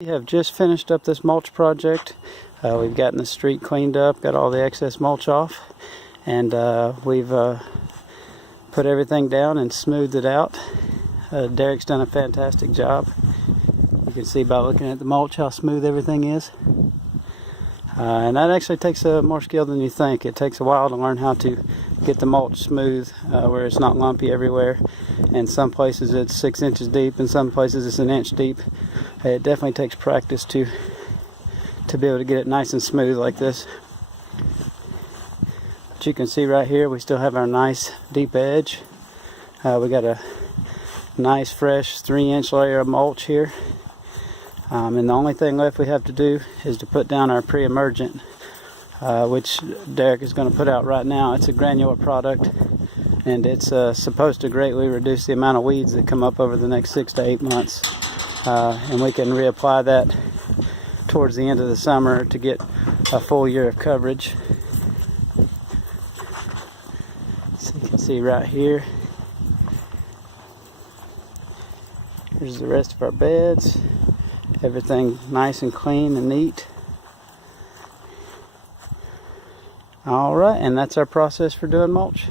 We have just finished up this mulch project. We've gotten the street cleaned up, got all the excess mulch off, and we've put everything down and smoothed it out. Derek's done a fantastic job. You can see by looking at the mulch how smooth everything is. And that actually takes more skill than you think. It takes a while to learn how to get the mulch smooth where it's not lumpy everywhere. In some places it's 6 inches deep, in some places it's 1 inch deep. It definitely takes practice to be able to get it nice and smooth like this. But you can see right here we still have our nice deep edge. We got a nice fresh 3-inch layer of mulch here. And the only thing left we have to do is to put down our pre-emergent, which Derek is going to put out right now. It's a granular product, and it's supposed to greatly reduce the amount of weeds that come up over the next 6 to 8 months. And we can reapply that towards the end of the summer to get a full year of coverage. So you can see right here. Here's the rest of our beds. Everything nice and clean and neat. Alright, and that's our process for doing mulch.